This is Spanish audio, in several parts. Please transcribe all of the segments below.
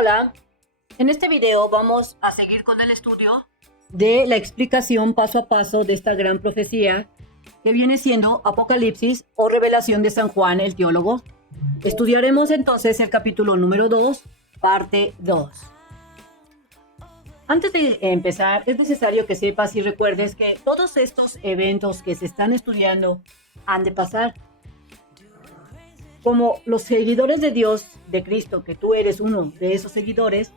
Hola, en este video vamos a seguir con el estudio de la explicación paso a paso de esta gran profecía que viene siendo Apocalipsis o Revelación de San Juan el Teólogo. Estudiaremos entonces el capítulo número 2, parte 2. Antes de empezar, es necesario que sepas y recuerdes que todos estos eventos que se están estudiando han de pasar. Como los seguidores de Dios, de Cristo, que tú eres uno de esos seguidores,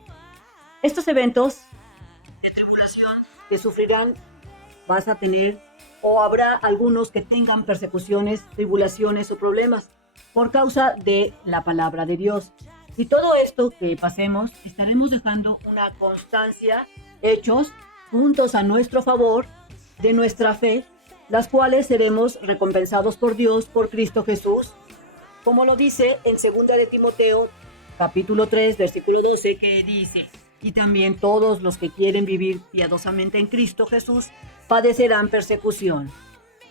estos eventos de tribulación que sufrirán, vas a tener, o habrá algunos que tengan persecuciones, tribulaciones o problemas por causa de la palabra de Dios. Y todo esto que pasemos, estaremos dejando una constancia, hechos, puntos a nuestro favor de nuestra fe, las cuales seremos recompensados por Dios, por Cristo Jesús, como lo dice en 2 de Timoteo, capítulo 3, versículo 12, que dice: y también todos los que quieren vivir piadosamente en Cristo Jesús padecerán persecución.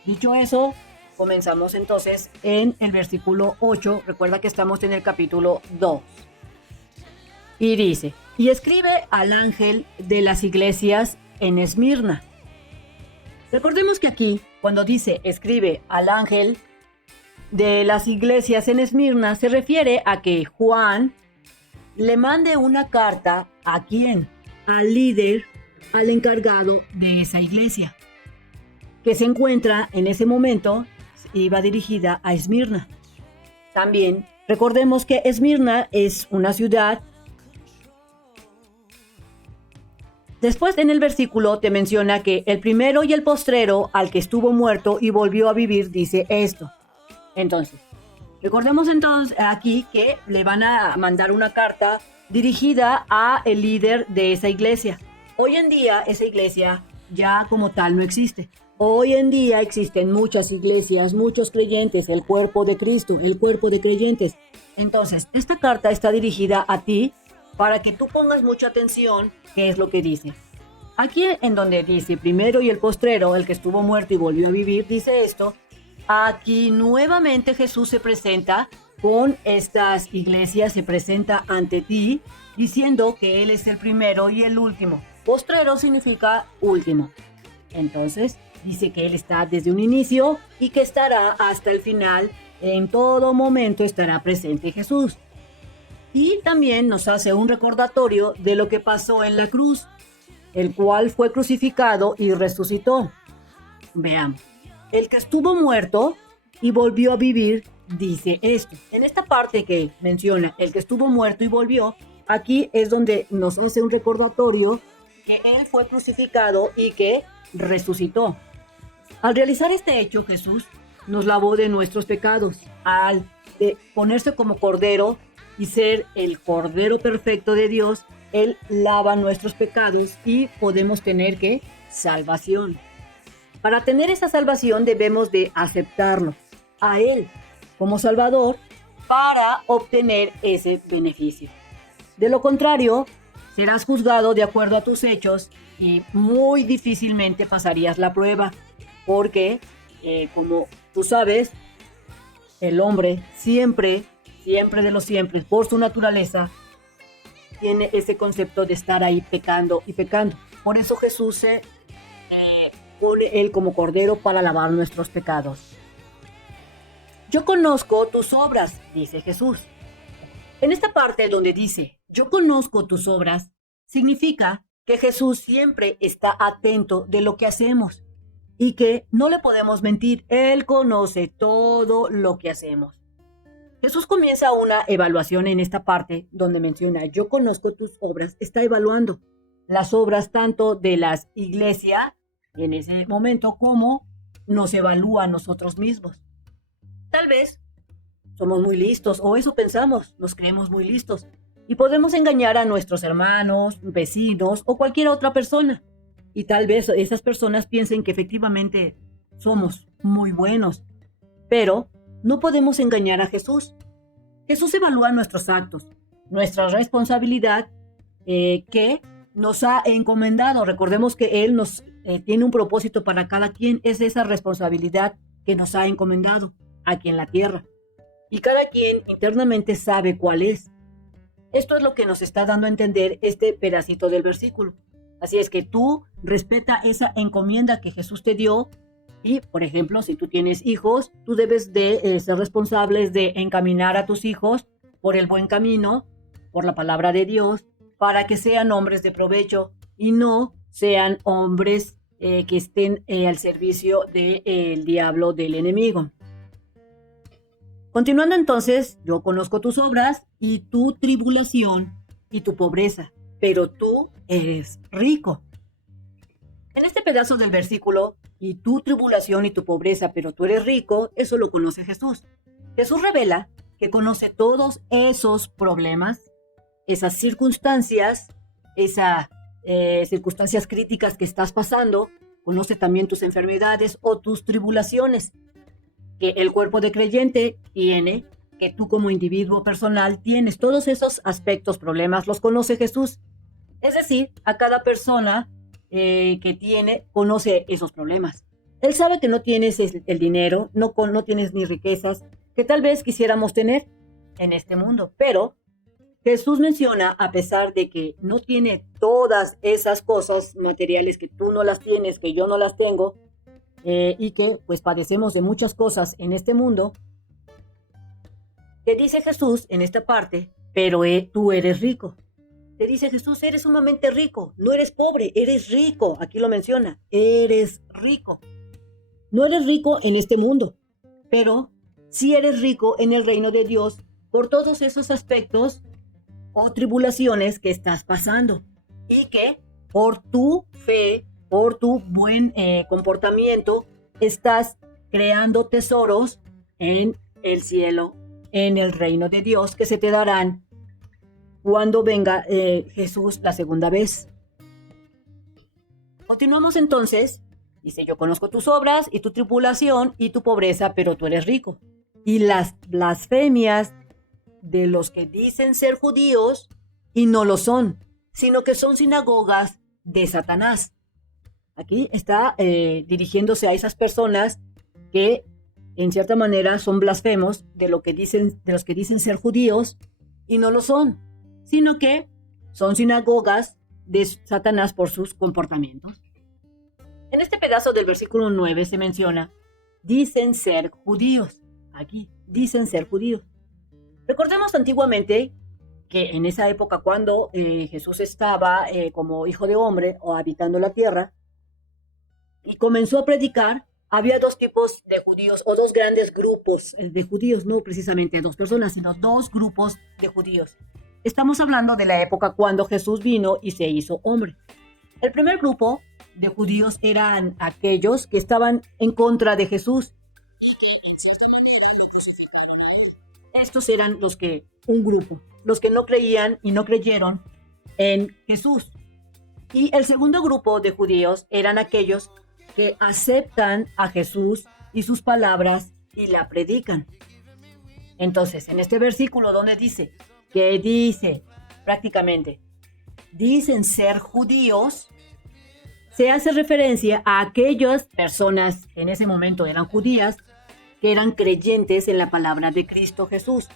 Dicho eso, comenzamos entonces en el versículo 8. Recuerda que estamos en el capítulo 2. Y dice: y escribe al ángel de las iglesias en Esmirna. Recordemos que aquí, cuando dice escribe al ángel de las iglesias en Esmirna, se refiere a que Juan le mande una carta ¿a quién? Al líder, al encargado de esa iglesia, que se encuentra en ese momento, iba dirigida a Esmirna. También recordemos que Esmirna es una ciudad. Después en el versículo te menciona que el primero y el postrero al que estuvo muerto y volvió a vivir dice esto. Entonces, recordemos entonces aquí que le van a mandar una carta dirigida a el líder de esa iglesia. Hoy en día esa iglesia ya como tal no existe. Hoy en día existen muchas iglesias, muchos creyentes, el cuerpo de Cristo, el cuerpo de creyentes. Entonces, esta carta está dirigida a ti para que tú pongas mucha atención qué es lo que dice. Aquí en donde dice primero y el postrero, el que estuvo muerto y volvió a vivir, dice esto. Aquí nuevamente Jesús se presenta con estas iglesias, se presenta ante ti diciendo que Él es el primero y el último. Postrero significa último. Entonces dice que Él está desde un inicio y que estará hasta el final. En todo momento estará presente Jesús. Y también nos hace un recordatorio de lo que pasó en la cruz, el cual fue crucificado y resucitó. Veamos. El que estuvo muerto y volvió a vivir, dice esto. En esta parte que menciona, el que estuvo muerto y volvió, aquí es donde nos hace un recordatorio que Él fue crucificado y que resucitó. Al realizar este hecho, Jesús nos lavó de nuestros pecados. Al ponerse como cordero y ser el cordero perfecto de Dios, Él lava nuestros pecados y podemos tener ¿qué? Salvación. Para tener esa salvación debemos de aceptarlo a Él como Salvador para obtener ese beneficio. De lo contrario, serás juzgado de acuerdo a tus hechos y muy difícilmente pasarías la prueba, porque como tú sabes, el hombre siempre de los siempre, por su naturaleza, tiene ese concepto de estar ahí pecando y pecando. Por eso Jesús se pone Él como cordero para lavar nuestros pecados. Yo conozco tus obras, dice Jesús. En esta parte donde dice, yo conozco tus obras, significa que Jesús siempre está atento de lo que hacemos y que no le podemos mentir. Él conoce todo lo que hacemos. Jesús comienza una evaluación en esta parte donde menciona, yo conozco tus obras. Está evaluando las obras tanto de las iglesias en ese momento como nos evalúa a nosotros mismos. Tal vez somos muy listos, o eso pensamos, nos creemos muy listos, y podemos engañar a nuestros hermanos, vecinos o cualquier otra persona. Y tal vez esas personas piensen que efectivamente somos muy buenos, pero no podemos engañar a Jesús. Jesús evalúa nuestros actos, nuestra responsabilidad que nos ha encomendado. Recordemos que Él nos tiene un propósito para cada quien. Es esa responsabilidad que nos ha encomendado aquí en la tierra. Y cada quien internamente sabe cuál es. Esto es lo que nos está dando a entender este pedacito del versículo. Así es que tú respeta esa encomienda que Jesús te dio y, por ejemplo, si tú tienes hijos, tú debes de ser responsables de encaminar a tus hijos por el buen camino, por la palabra de Dios, para que sean hombres de provecho y no sean hombres que estén al servicio del diablo, del enemigo. Continuando entonces, yo conozco tus obras y tu tribulación y tu pobreza, pero tú eres rico. En este pedazo del versículo, y tu tribulación y tu pobreza, pero tú eres rico, eso lo conoce Jesús. Jesús revela que conoce todos esos problemas, esas circunstancias, esas circunstancias críticas que estás pasando, conoce también tus enfermedades o tus tribulaciones que el cuerpo de creyente tiene, que tú como individuo personal tienes. Todos esos aspectos, problemas, los conoce Jesús. Es decir, a cada persona que tiene, conoce esos problemas. Él sabe que no tienes el dinero, no tienes ni riquezas, que tal vez quisiéramos tener en este mundo. Pero Jesús menciona, a pesar de que no tiene todas esas cosas materiales, que tú no las tienes, que yo no las tengo, y que pues padecemos de muchas cosas en este mundo, que dice Jesús en esta parte, pero tú eres rico. Te dice Jesús, eres sumamente rico, no eres pobre, eres rico. Aquí lo menciona, eres rico. No eres rico en este mundo, pero sí eres rico en el reino de Dios por todos esos aspectos o tribulaciones que estás pasando y que por tu fe, por tu buen comportamiento, estás creando tesoros en el cielo, en el reino de Dios, que se te darán cuando venga Jesús la segunda vez. Continuamos entonces. Dice, yo conozco tus obras y tu tribulación y tu pobreza, pero tú eres rico. Y las blasfemias de los que dicen ser judíos y no lo son, sino que son sinagogas de Satanás. Aquí está dirigiéndose a esas personas que en cierta manera son blasfemos de los que dicen ser judíos y no lo son, sino que son sinagogas de Satanás por sus comportamientos. En este pedazo del versículo 9 se menciona, dicen ser judíos. Aquí, dicen ser judíos. Recordemos antiguamente que en esa época cuando Jesús estaba como hijo de hombre o habitando la tierra y comenzó a predicar, había dos tipos de judíos o dos grandes grupos de judíos, no precisamente dos personas, sino dos grupos de judíos. Estamos hablando de la época cuando Jesús vino y se hizo hombre. El primer grupo de judíos eran aquellos que estaban en contra de Jesús. Estos eran un grupo, los que no creían y no creyeron en Jesús. Y el segundo grupo de judíos eran aquellos que aceptan a Jesús y sus palabras y la predican. Entonces, en este versículo donde dice prácticamente, dicen ser judíos, se hace referencia a aquellas personas que en ese momento eran judías, que eran creyentes en la palabra de Cristo Jesús,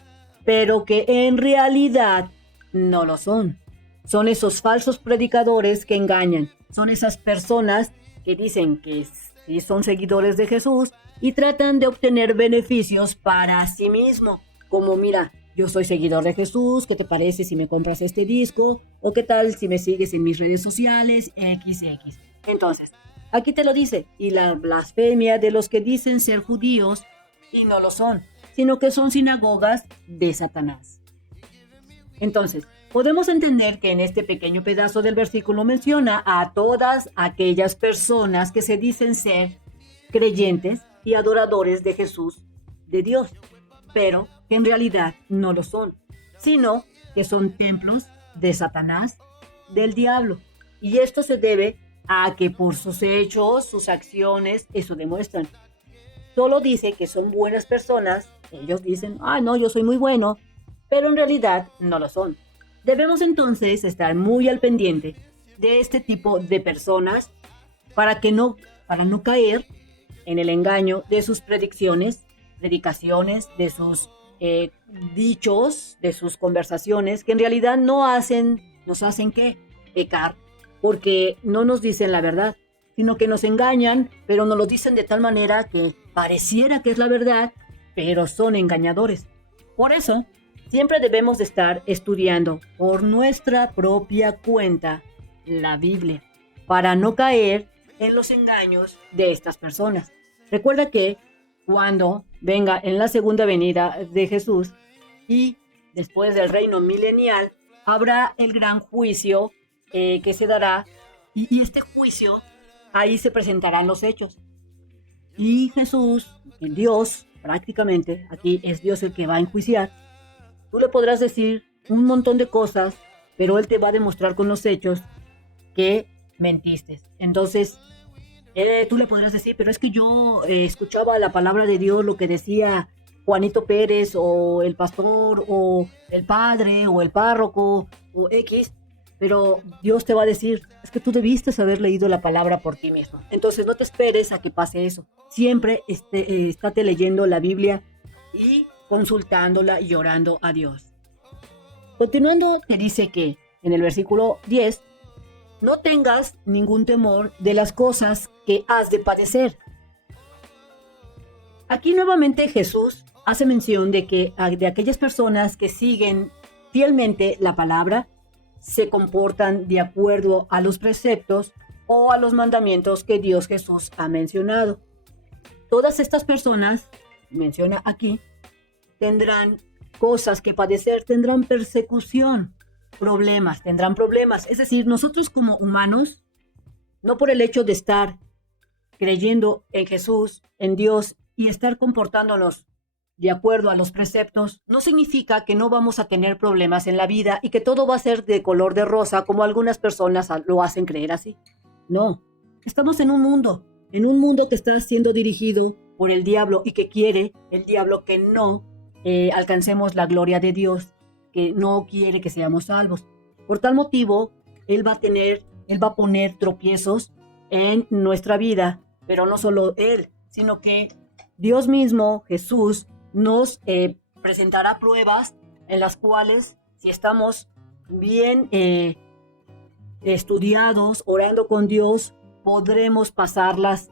pero que en realidad no lo son. Son esos falsos predicadores que engañan, son esas personas que dicen que sí son seguidores de Jesús y tratan de obtener beneficios para sí mismo, como mira, yo soy seguidor de Jesús, ¿qué te parece si me compras este disco? ¿O qué tal si me sigues en mis redes sociales? XX. Entonces, aquí te lo dice, y la blasfemia de los que dicen ser judíos y no lo son, sino que son sinagogas de Satanás. Entonces, podemos entender que en este pequeño pedazo del versículo menciona a todas aquellas personas que se dicen ser creyentes y adoradores de Jesús, de Dios, pero que en realidad no lo son, sino que son templos de Satanás, del diablo. Y esto se debe a que por sus hechos, sus acciones, eso demuestran. Solo dice que son buenas personas, ellos dicen, no, yo soy muy bueno, pero en realidad no lo son. Debemos entonces estar muy al pendiente de este tipo de personas para no caer en el engaño de sus predicaciones, de sus eh, dichos, de sus conversaciones, que en realidad nos hacen ¿qué? Pecar, porque no nos dicen la verdad, sino que nos engañan, pero nos lo dicen de tal manera que pareciera que es la verdad, pero son engañadores. Por eso, siempre debemos de estar estudiando por nuestra propia cuenta la Biblia, para no caer en los engaños de estas personas. Recuerda que cuando venga en la segunda venida de Jesús y después del reino milenial, habrá el gran juicio que se dará, y este juicio, ahí se presentarán los hechos. Y Jesús, el Dios, prácticamente, aquí es Dios el que va a enjuiciar. Tú le podrás decir un montón de cosas, pero Él te va a demostrar con los hechos que mentiste. Entonces, tú le podrás decir, pero es que yo escuchaba la palabra de Dios, lo que decía Juanito Pérez, o el pastor, o el padre, o el párroco, o X, pero Dios te va a decir, es que tú debiste haber leído la palabra por ti mismo. Entonces, no te esperes a que pase eso. Siempre estate leyendo la Biblia y consultándola y orando a Dios. Continuando, te dice que en el versículo 10, no tengas ningún temor de las cosas que has de padecer. Aquí nuevamente Jesús hace mención de que de aquellas personas que siguen fielmente la palabra, se comportan de acuerdo a los preceptos o a los mandamientos que Dios Jesús ha mencionado. Todas estas personas, menciona aquí, tendrán cosas que padecer, tendrán persecución, tendrán problemas. Es decir, nosotros como humanos, no por el hecho de estar creyendo en Jesús, en Dios, y estar comportándonos de acuerdo a los preceptos, no significa que no vamos a tener problemas en la vida y que todo va a ser de color de rosa, como algunas personas lo hacen creer así. No, estamos en un mundo que está siendo dirigido por el diablo, y que quiere el diablo que no alcancemos la gloria de Dios, que no quiere que seamos salvos. Por tal motivo, Él va a poner tropiezos en nuestra vida, pero no solo Él, sino que Dios mismo, Jesús, nos presentará pruebas en las cuales, si estamos bien estudiados, orando con Dios, podremos pasarlas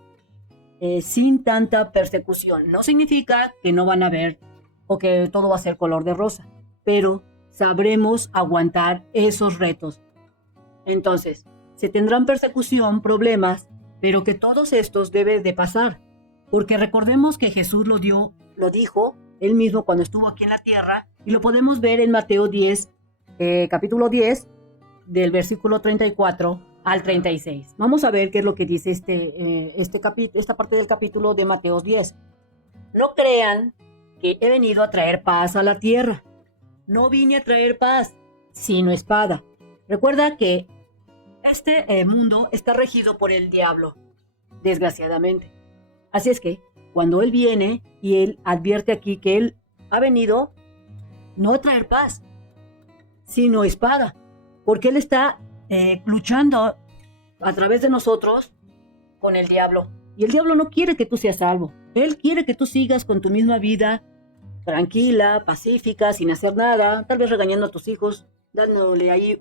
sin tanta persecución. No significa que no van a haber o que todo va a ser color de rosa, pero sabremos aguantar esos retos. Entonces, se tendrán persecución, problemas, pero que todos estos deben de pasar, porque recordemos que Jesús lo dijo Él mismo cuando estuvo aquí en la tierra, y lo podemos ver en Mateo 10, capítulo 10, del versículo 34 al 36. Vamos a ver qué es lo que dice esta parte del capítulo de Mateo 10. No crean que he venido a traer paz a la tierra. No vine a traer paz, sino espada. Recuerda que este mundo está regido por el diablo, desgraciadamente. Así es que cuando Él viene y Él advierte aquí que Él ha venido no a traer paz, sino espada, porque Él está luchando a través de nosotros con el diablo. Y el diablo no quiere que tú seas salvo. Él quiere que tú sigas con tu misma vida, tranquila, pacífica, sin hacer nada, tal vez regañando a tus hijos, dándole ahí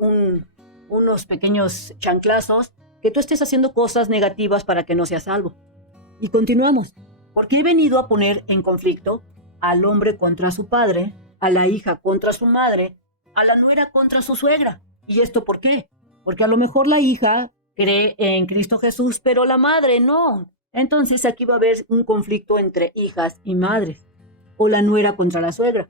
unos pequeños chanclazos, que tú estés haciendo cosas negativas para que no seas salvo. Y continuamos. Porque he venido a poner en conflicto al hombre contra su padre, a la hija contra su madre, a la nuera contra su suegra. ¿Y esto por qué? Porque a lo mejor la hija cree en Cristo Jesús, pero la madre no. Entonces aquí va a haber un conflicto entre hijas y madres, o la nuera contra la suegra.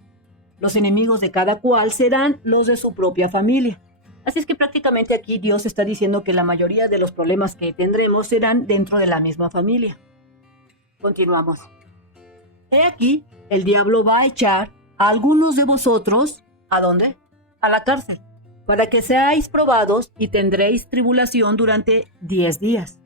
Los enemigos de cada cual serán los de su propia familia. Así es que prácticamente aquí Dios está diciendo que la mayoría de los problemas que tendremos serán dentro de la misma familia. Continuamos. He aquí, el diablo va a echar a algunos de vosotros, ¿a dónde? A la cárcel, para que seáis probados y tendréis tribulación durante 10 días.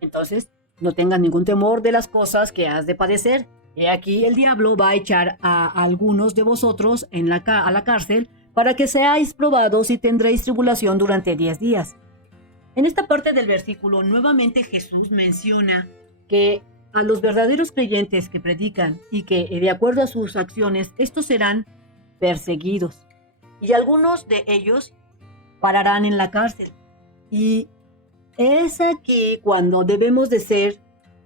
Entonces, no tengas ningún temor de las cosas que has de padecer. He aquí, el diablo va a echar a algunos de vosotros a la cárcel, para que seáis probados y tendréis tribulación durante 10 días. En esta parte del versículo, nuevamente Jesús menciona que a los verdaderos creyentes que predican y que, de acuerdo a sus acciones, estos serán perseguidos. Y algunos de ellos pararán en la cárcel. Y es aquí cuando debemos de ser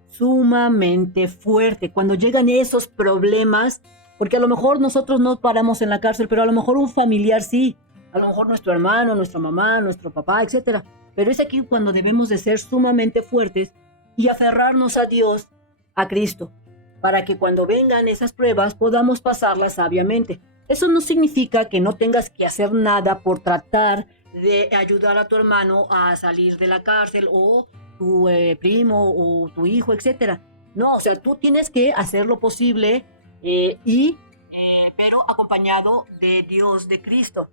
sumamente fuerte, cuando llegan esos problemas, porque a lo mejor nosotros no paramos en la cárcel, pero a lo mejor un familiar sí, a lo mejor nuestro hermano, nuestra mamá, nuestro papá, etcétera. Pero es aquí cuando debemos de ser sumamente fuertes y aferrarnos a Dios, a Cristo, para que cuando vengan esas pruebas podamos pasarlas sabiamente. Eso no significa que no tengas que hacer nada por tratar de ayudar a tu hermano a salir de la cárcel o tu primo o tu hijo, etcétera. No, o sea, tú tienes que hacer lo posible pero acompañado de Dios, de Cristo.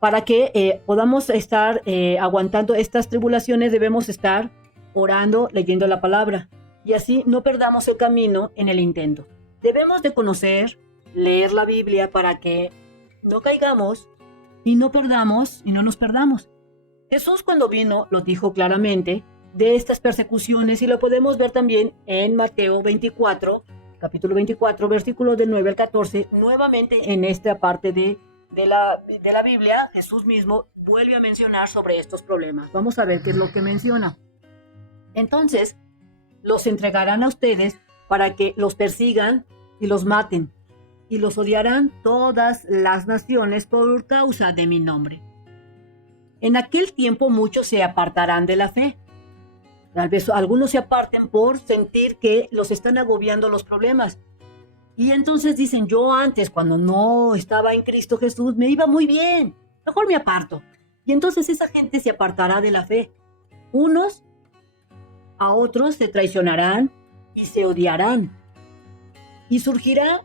Para que podamos estar aguantando estas tribulaciones, debemos estar orando, leyendo la palabra. Y así no perdamos el camino en el intento. Debemos de conocer, leer la Biblia para que no caigamos y no nos perdamos. Jesús cuando vino lo dijo claramente de estas persecuciones y lo podemos ver también en Mateo 24, capítulo 24, versículos del 9 al 14. Nuevamente en esta parte de la Biblia, Jesús mismo vuelve a mencionar sobre estos problemas. Vamos a ver qué es lo que menciona. Entonces, los entregarán a ustedes para que los persigan y los maten, y los odiarán todas las naciones por causa de mi nombre. En aquel tiempo muchos se apartarán de la fe. Tal vez algunos se aparten por sentir que los están agobiando los problemas. Y entonces dicen, yo antes, cuando no estaba en Cristo Jesús, me iba muy bien, mejor me aparto. Y entonces esa gente se apartará de la fe. Unos a otros se traicionarán y se odiarán. Y surgirá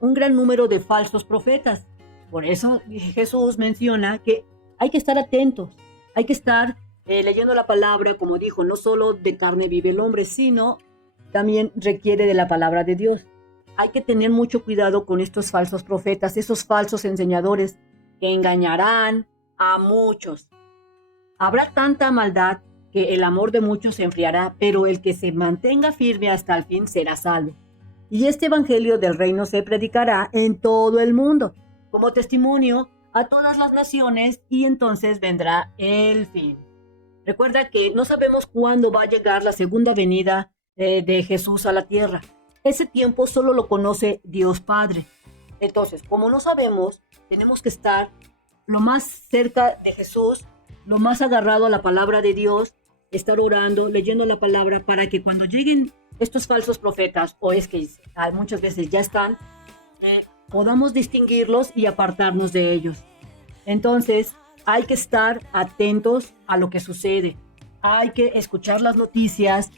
un gran número de falsos profetas. Por eso Jesús menciona que hay que estar atentos, hay que estar leyendo la palabra, como dijo, no solo de carne vive el hombre, sino también requiere de la palabra de Dios. Hay que tener mucho cuidado con estos falsos profetas, esos falsos enseñadores que engañarán a muchos. Habrá tanta maldad que el amor de muchos se enfriará, pero el que se mantenga firme hasta el fin será salvo. Y este evangelio del reino se predicará en todo el mundo, como testimonio a todas las naciones, y entonces vendrá el fin. Recuerda que no sabemos cuándo va a llegar la segunda venida de Jesús a la tierra. Ese tiempo solo lo conoce Dios Padre. Entonces, como no sabemos, tenemos que estar lo más cerca de Jesús, lo más agarrado a la palabra de Dios, estar orando, leyendo la palabra, para que cuando lleguen estos falsos profetas, o es que muchas veces ya están, podamos distinguirlos y apartarnos de ellos. Entonces, hay que estar atentos a lo que sucede. Hay que escuchar las noticias,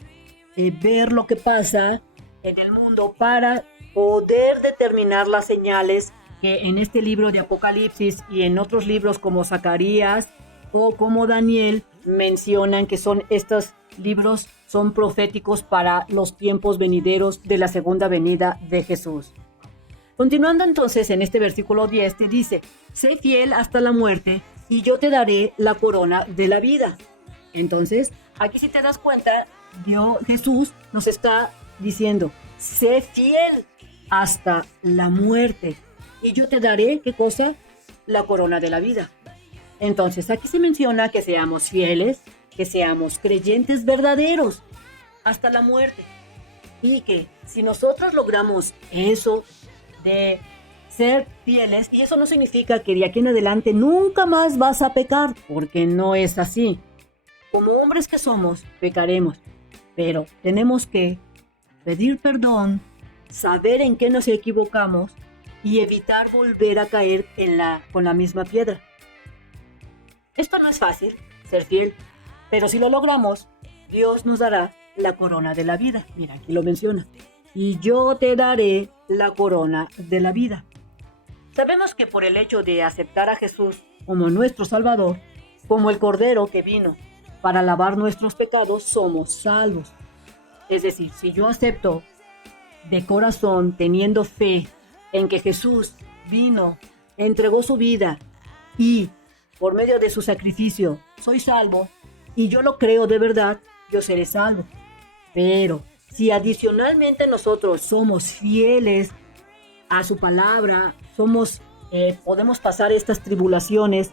ver lo que pasa en el mundo para poder determinar las señales que en este libro de Apocalipsis y en otros libros como Zacarías o como Daniel mencionan que son estos libros son proféticos para los tiempos venideros de la segunda venida de Jesús. Continuando entonces en este versículo 10 te dice, sé fiel hasta la muerte y yo te daré la corona de la vida. Entonces, aquí si te das cuenta, Jesús nos está diciendo, sé fiel hasta la muerte y yo te daré, ¿qué cosa? La corona de la vida. Entonces, aquí se menciona que seamos fieles, que seamos creyentes verdaderos hasta la muerte. Y que si nosotros logramos eso de ser fieles, y eso no significa que de aquí en adelante nunca más vas a pecar, porque no es así. Como hombres que somos, pecaremos, pero tenemos que pedir perdón, saber en qué nos equivocamos y evitar volver a caer con la misma piedra. Esto no es fácil, ser fiel, pero si lo logramos, Dios nos dará la corona de la vida. Mira, aquí lo menciona. Y yo te daré la corona de la vida. Sabemos que por el hecho de aceptar a Jesús como nuestro Salvador, como el Cordero que vino para lavar nuestros pecados, somos salvos. Es decir, si yo acepto de corazón, teniendo fe en que Jesús vino, entregó su vida y por medio de su sacrificio soy salvo, y yo lo creo de verdad, yo seré salvo. Pero si adicionalmente nosotros somos fieles a su palabra, podemos pasar estas tribulaciones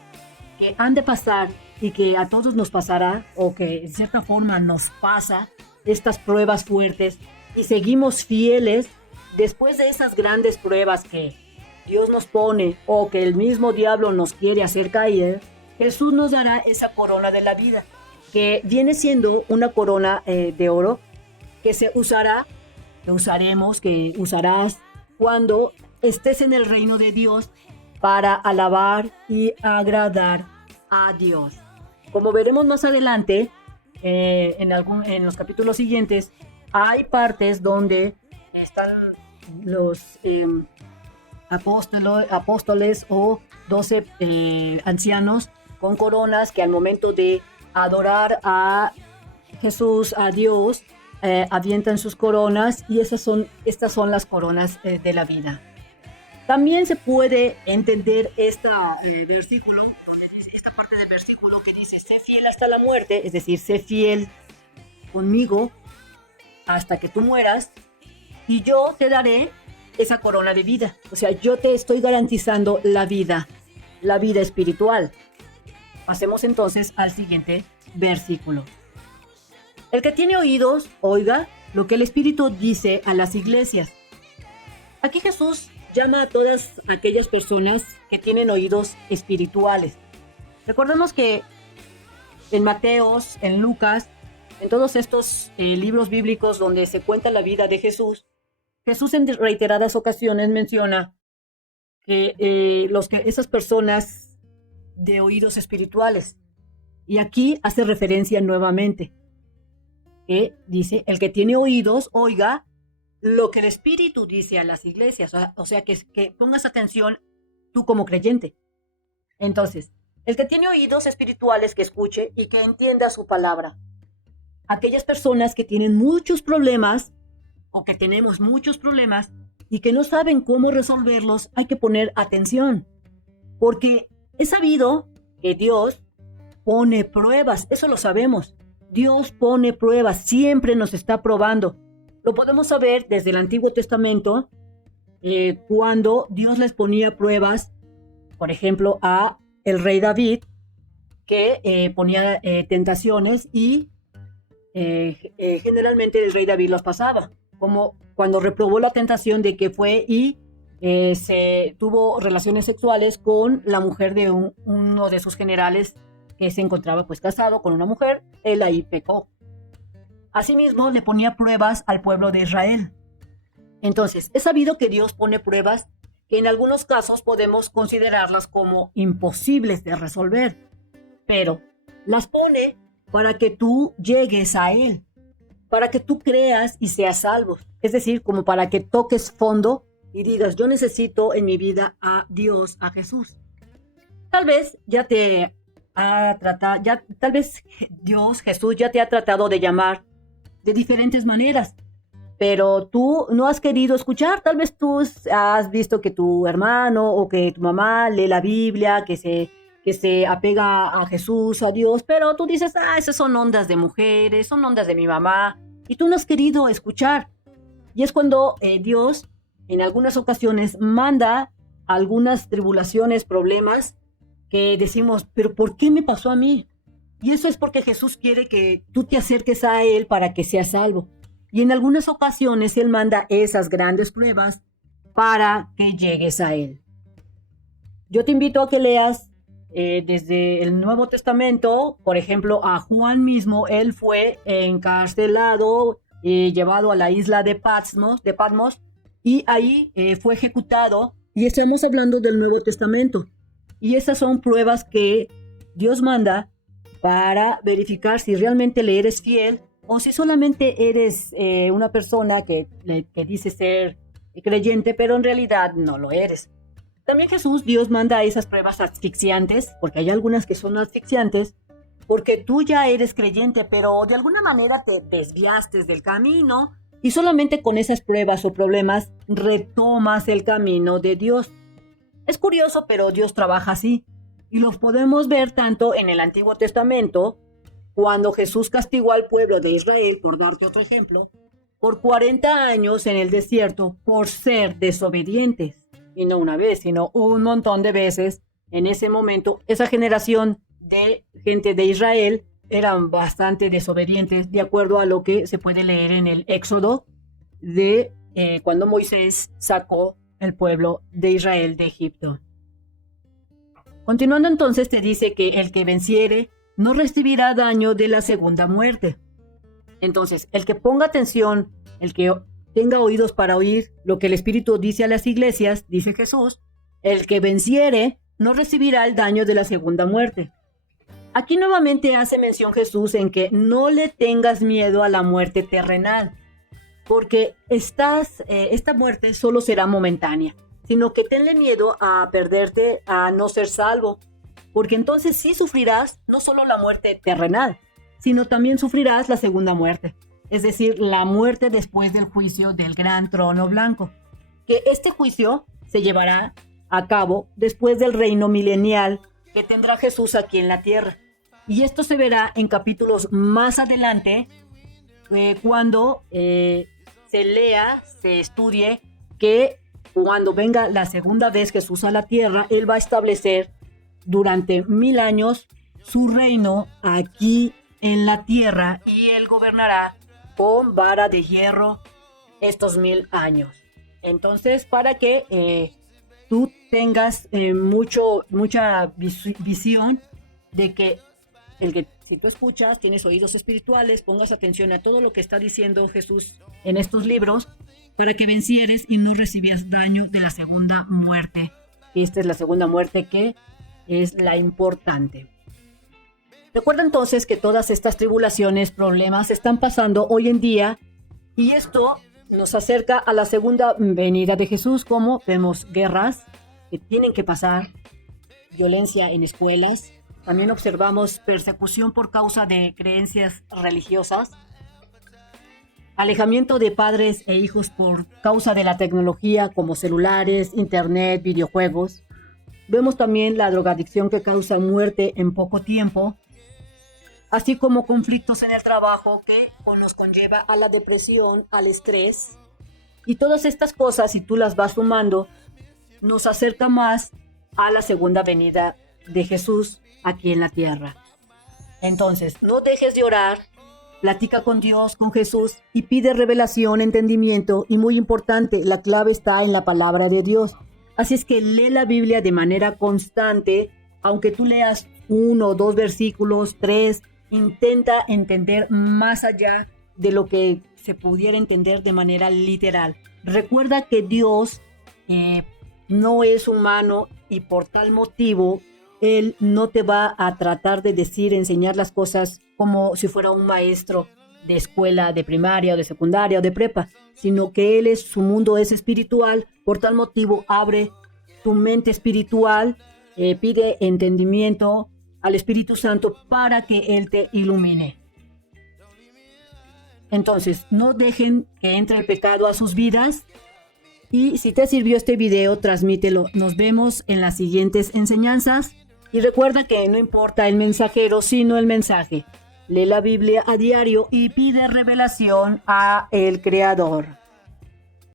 que han de pasar y que a todos nos pasará, o que en cierta forma nos pasa, estas pruebas fuertes, y seguimos fieles después de esas grandes pruebas que Dios nos pone o que el mismo diablo nos quiere hacer caer, Jesús nos dará esa corona de la vida, que viene siendo una corona de oro que que usarás cuando estés en el reino de Dios para alabar y agradar a Dios. Como veremos más adelante, en los capítulos siguientes, hay partes donde están los apóstoles o 12 ancianos con coronas que al momento de adorar a Jesús, a Dios, avientan sus coronas, y estas son las coronas de la vida. También se puede entender esta parte del versículo que dice: sé fiel hasta la muerte, es decir, sé fiel conmigo hasta que tú mueras, y yo te daré esa corona de vida. O sea, yo te estoy garantizando la vida espiritual. Pasemos entonces al siguiente versículo. El que tiene oídos, oiga lo que el Espíritu dice a las iglesias. Aquí Jesús llama a todas aquellas personas que tienen oídos espirituales. Recordemos que en Mateos, en Lucas, en todos estos libros bíblicos donde se cuenta la vida de Jesús, Jesús en reiteradas ocasiones menciona que esas personas de oídos espirituales. Y aquí hace referencia nuevamente, que dice: el que tiene oídos, oiga lo que el Espíritu dice a las iglesias. O sea, que pongas atención tú como creyente. Entonces, el que tiene oídos espirituales, que escuche y que entienda su palabra. Aquellas personas que tienen muchos problemas, o que tenemos muchos problemas, y que no saben cómo resolverlos, hay que poner atención. Porque es sabido que Dios pone pruebas, eso lo sabemos. Dios pone pruebas, siempre nos está probando. Lo podemos saber desde el Antiguo Testamento, cuando Dios les ponía pruebas, por ejemplo, a el rey David, que ponía tentaciones, y generalmente el rey David los pasaba, como cuando reprobó la tentación de que fue y se tuvo relaciones sexuales con la mujer de uno de sus generales, que se encontraba pues casado con una mujer. Él ahí pecó. Asimismo, le ponía pruebas al pueblo de Israel. Entonces, es sabido que Dios pone pruebas que en algunos casos podemos considerarlas como imposibles de resolver, pero las pone para que tú llegues a Él, para que tú creas y seas salvo. Es decir, como para que toques fondo y digas: yo necesito en mi vida a Dios, a Jesús. Tal vez tal vez Dios, Jesús, ya te ha tratado de llamar de diferentes maneras, pero tú no has querido escuchar. Tal vez tú has visto que tu hermano o que tu mamá lee la Biblia, que se apega a Jesús, a Dios, pero tú dices: esas son ondas de mujeres, son ondas de mi mamá, y tú no has querido escuchar. Y es cuando Dios en algunas ocasiones manda algunas tribulaciones, problemas, que decimos: pero ¿por qué me pasó a mí? Y eso es porque Jesús quiere que tú te acerques a Él para que seas salvo. Y en algunas ocasiones Él manda esas grandes pruebas para que llegues a Él. Yo te invito a que leas desde el Nuevo Testamento, por ejemplo, a Juan mismo. Él fue encarcelado, llevado a la isla de Patmos, y ahí fue ejecutado. Y estamos hablando del Nuevo Testamento. Y esas son pruebas que Dios manda para verificar si realmente le eres fiel, o si solamente eres una persona que dice ser creyente, pero en realidad no lo eres. También Dios manda esas pruebas asfixiantes, porque hay algunas que son asfixiantes, porque tú ya eres creyente, pero de alguna manera te desviaste del camino, y solamente con esas pruebas o problemas retomas el camino de Dios. Es curioso, pero Dios trabaja así, y lo podemos ver tanto en el Antiguo Testamento, cuando Jesús castigó al pueblo de Israel, por darte otro ejemplo, por 40 años en el desierto por ser desobedientes. Y no una vez, sino un montón de veces. En ese momento, esa generación de gente de Israel eran bastante desobedientes, de acuerdo a lo que se puede leer en el Éxodo de cuando Moisés sacó el pueblo de Israel de Egipto. Continuando entonces, te dice que el que venciere no recibirá daño de la segunda muerte. Entonces, el que ponga atención, el que tenga oídos para oír lo que el Espíritu dice a las iglesias, dice Jesús, el que venciere no recibirá el daño de la segunda muerte. Aquí nuevamente hace mención Jesús en que no le tengas miedo a la muerte terrenal, porque esta muerte solo será momentánea, sino que tenle miedo a perderte, a no ser salvo, porque entonces sí sufrirás no solo la muerte terrenal, sino también sufrirás la segunda muerte, es decir, la muerte después del juicio del gran trono blanco, que este juicio se llevará a cabo después del reino milenial que tendrá Jesús aquí en la tierra. Y esto se verá en capítulos más adelante, cuando se lea, se estudie que cuando venga la segunda vez Jesús a la tierra, Él va a establecer durante 1000 años su reino aquí en la tierra y Él gobernará con vara de hierro estos 1000 años. Entonces, para que tú tengas mucha visión de que si tú escuchas, tienes oídos espirituales, pongas atención a todo lo que está diciendo Jesús en estos libros, para que vencieres y no recibas daño de la segunda muerte. Esta es la segunda muerte que es la importante. Recuerda entonces que todas estas tribulaciones, problemas están pasando hoy en día y esto nos acerca a la segunda venida de Jesús, como vemos guerras que tienen que pasar, violencia en escuelas. También observamos persecución por causa de creencias religiosas, alejamiento de padres e hijos por causa de la tecnología como celulares, internet, videojuegos. Vemos también la drogadicción que causa muerte en poco tiempo, así como conflictos en el trabajo que nos conlleva a la depresión, al estrés. Y todas estas cosas, si tú las vas sumando, nos acerca más a la segunda venida de Jesús aquí en la tierra. Entonces, no dejes de orar, platica con Dios, con Jesús y pide revelación, entendimiento y muy importante, la clave está en la palabra de Dios. Así es que lee la Biblia de manera constante, aunque tú leas 1 o 2 versículos, 3, intenta entender más allá de lo que se pudiera entender de manera literal. Recuerda que Dios no es humano y por tal motivo Él no te va a tratar de enseñar las cosas como si fuera un maestro de escuela, de primaria o de secundaria o de prepa, sino que su mundo es espiritual. Por tal motivo, abre tu mente espiritual, pide entendimiento al Espíritu Santo para que Él te ilumine. Entonces, no dejen que entre el pecado a sus vidas. Y si te sirvió este video, transmítelo. Nos vemos en las siguientes enseñanzas. Y recuerda que no importa el mensajero, sino el mensaje. Lee la Biblia a diario y pide revelación a el Creador.